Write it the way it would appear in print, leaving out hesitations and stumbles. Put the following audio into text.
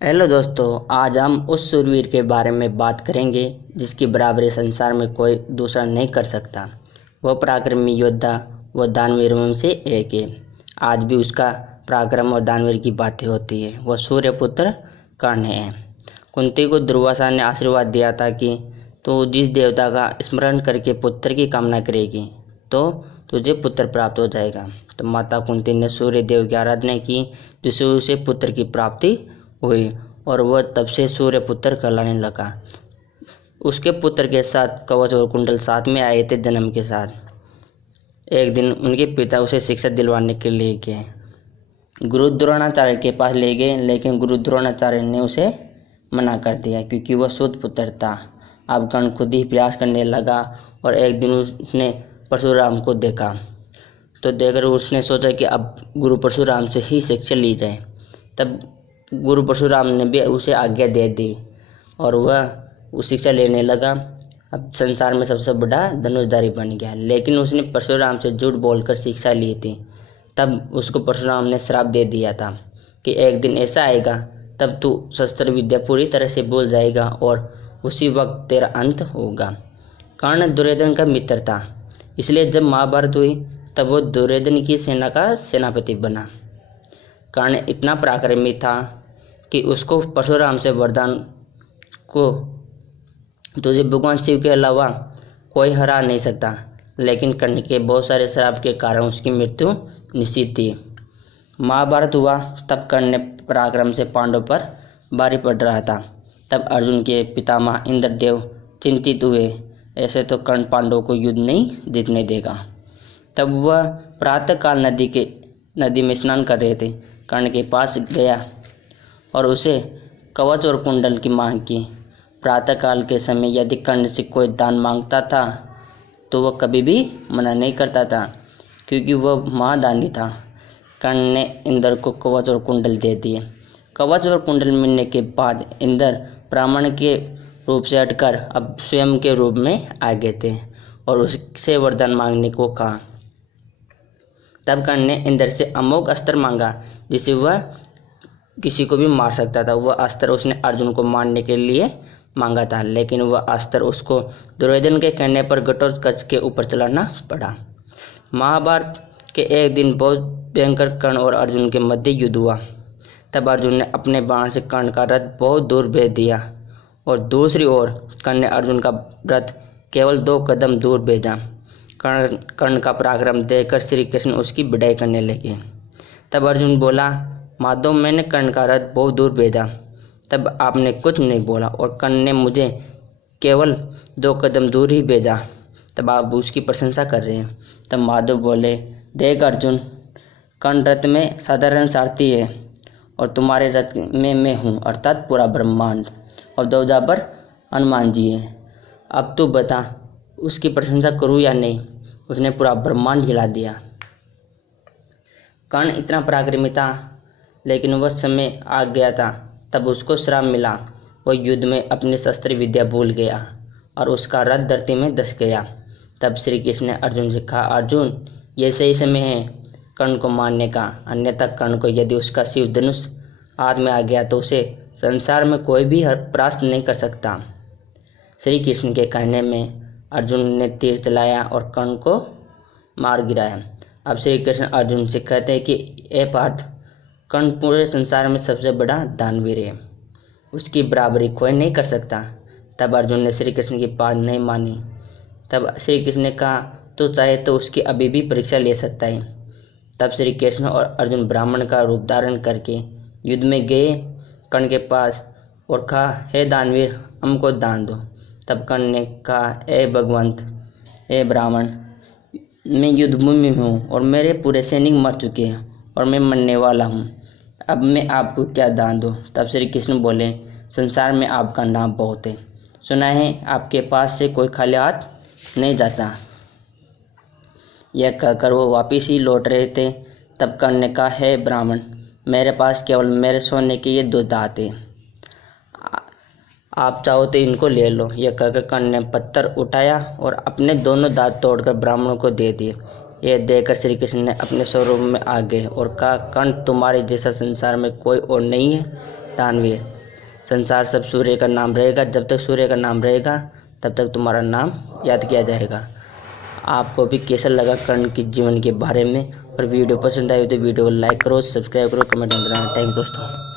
Hello दोस्तों, आज हम उस शूरवीर के बारे में बात करेंगे जिसकी बराबरी संसार में कोई दूसरा नहीं कर सकता। वह पराक्रमी योद्धा व दानवीरों में से एक है। आज भी उसका पराक्रम और दानवीर की बातें होती है। वह सूर्यपुत्र कर्ण है। कुंती को दुर्वासा ने आशीर्वाद दिया था कि तू जिस देवता का स्मरण करके पुत्र की कामना करेगी तो तुझे पुत्र प्राप्त हो जाएगा। तो माता कुंती ने सूर्य देव की आराधना की, जिससे उसे पुत्र की प्राप्ति हुई और वह तब से सूर्यपुत्र कहलाने लगा। उसके पुत्र के साथ कवच और कुंडल साथ में आए थे जन्म के साथ। एक दिन उनके पिता उसे शिक्षा दिलवाने के लिए गए। गुरु द्रोणाचार्य के पास ले गए, लेकिन गुरु द्रोणाचार्य ने उसे मना कर दिया क्योंकि वह शुद्ध पुत्र था। अब कर्ण खुद ही प्रयास करने लगा और एक दिन उसने परशुराम को देखा। तो देखकर उसने सोचा कि अब गुरु परशुराम से ही शिक्षा ली जाए। तब गुरु परशुराम ने भी उसे आज्ञा दे दी और वह उस शिक्षा लेने लगा। अब संसार में सबसे बड़ा धनुषधारी बन गया, लेकिन उसने परशुराम से झूठ बोलकर शिक्षा ली थी। तब उसको परशुराम ने श्राप दे दिया था कि एक दिन ऐसा आएगा तब तू शस्त्र विद्या पूरी तरह से भूल जाएगा और उसी वक्त तेरा अंत होगा। कर्ण दुर्योधन का मित्र था, इसलिए जब महाभारत हुई तब वो दुर्योधन की सेना का सेनापति बना। कर्ण इतना पराक्रमी था कि उसको परशुराम से वरदान को तुझे भगवान शिव के अलावा कोई हरा नहीं सकता, लेकिन कर्ण के बहुत सारे श्राप के कारण उसकी मृत्यु निश्चित थी। महाभारत हुआ तब कर्ण ने पराक्रम से पांडव पर भारी पड़ रहा था। तब अर्जुन के पितामह इंद्रदेव चिंतित हुए, ऐसे तो कर्ण पांडवों को युद्ध नहीं जीतने देगा। तब वह प्रातःकाल नदी में स्नान कर रहे थे। कर्ण के पास गया और उसे कवच और कुंडल की मांग की। प्रातःकाल के समय यदि कर्ण से कोई दान मांगता था तो वह कभी भी मना नहीं करता था, क्योंकि वह महादानी था। कर्ण ने इंद्र को कवच और कुंडल दे दिए। कवच और कुंडल मिलने के बाद इंद्र ब्राह्मण के रूप से हटकर अब स्वयं के रूप में आ गए थे और उससे वरदान मांगने को कहा। तब कर्ण ने इंद्र से अमोघ अस्त्र मांगा, जिसे वह किसी को भी मार सकता था। वह अस्त्र उसने अर्जुन को मारने के लिए मांगा था, लेकिन वह अस्त्र उसको दुर्योधन के कहने पर घटोत्कच के ऊपर चलाना पड़ा। महाभारत के एक दिन बहुत भयंकर कर्ण और अर्जुन के मध्य युद्ध हुआ। तब अर्जुन ने अपने बाण से कर्ण का रथ बहुत दूर भेज दिया और दूसरी ओर कर्ण ने अर्जुन का रथ केवल 2 कदम दूर भेजा। कर्ण का पराक्रम देखकर श्री कृष्ण उसकी बड़ाई करने लगे। तब अर्जुन बोला, माधव, मैंने कर्ण का रथ बहुत दूर भेजा, तब आपने कुछ नहीं बोला और कर्ण ने मुझे केवल 2 कदम दूर ही भेजा, तब आप उसकी प्रशंसा कर रहे हैं। तब माधव बोले, देख अर्जुन, कर्ण रथ में साधारण सारथी है और तुम्हारे रथ में मैं हूँ, अर्थात पूरा ब्रह्मांड, और ध्वजा पर हनुमान जी है। अब तू बता, उसकी प्रशंसा करूँ या नहीं? उसने पूरा ब्रह्मांड हिला दिया। कर्ण इतना पराक्रमी था, लेकिन वह समय आ गया था तब उसको श्राप मिला। वह युद्ध में अपनी शस्त्र विद्या भूल गया और उसका रथ धरती में धंस गया। तब श्री कृष्ण ने अर्जुन से कहा, अर्जुन, ये सही समय है कर्ण को मारने का, अन्यथा कर्ण को यदि उसका शिव धनुष हाथ में आ गया तो उसे संसार में कोई भी परास्त नहीं कर सकता। श्री कृष्ण के कहने में अर्जुन ने तीर चलाया और कर्ण को मार गिराया। अब श्री कृष्ण अर्जुन से कहते हैं कि ए पार्थ, कर्ण पूरे संसार में सबसे बड़ा दानवीर है, उसकी बराबरी कोई नहीं कर सकता। तब अर्जुन ने श्री कृष्ण की बात नहीं मानी। तब श्री कृष्ण ने कहा, तो चाहे तो उसकी अभी भी परीक्षा ले सकता है। तब श्री कृष्ण और अर्जुन ब्राह्मण का रूप धारण करके युद्ध में गए कर्ण के पास और कहा, हे दानवीर, हमको दान दो। तब कर्ण ने कहा, ए भगवंत, ए ब्राह्मण, मैं युद्धभूमि में हूँ और मेरे पूरे सैनिक मर चुके हैं और मैं मरने वाला हूँ, अब मैं आपको क्या दान दूँ? तब श्री कृष्ण बोले, संसार में आपका नाम बहुत है, सुना है आपके पास से कोई खाली हाथ नहीं जाता। यह कहकर वो वापिस ही लौट रहे थे। तब कर्ण ने कहा, हे ब्राह्मण, मेरे पास केवल मेरे सोने के ये 2 दांत हैं, आप चाहो तो इनको ले लो। यह कहकर कर्ण ने पत्थर उठाया और अपने दोनों दांत तोड़कर ब्राह्मण को दे दिए। यह देखकर श्री कृष्ण ने अपने स्वरूप में आ गए और कहा, कर्ण, तुम्हारे जैसा संसार में कोई और नहीं है। दानवीर। संसार सब सूर्य का नाम रहेगा, जब तक सूर्य का नाम रहेगा तब तक तुम्हारा नाम याद किया जाएगा। आपको भी कैसा लगा कर्ण के जीवन के बारे में, और वीडियो पसंद आई तो वीडियो को लाइक करो, सब्सक्राइब करो, कमेंट करना। थैंक दोस्तों।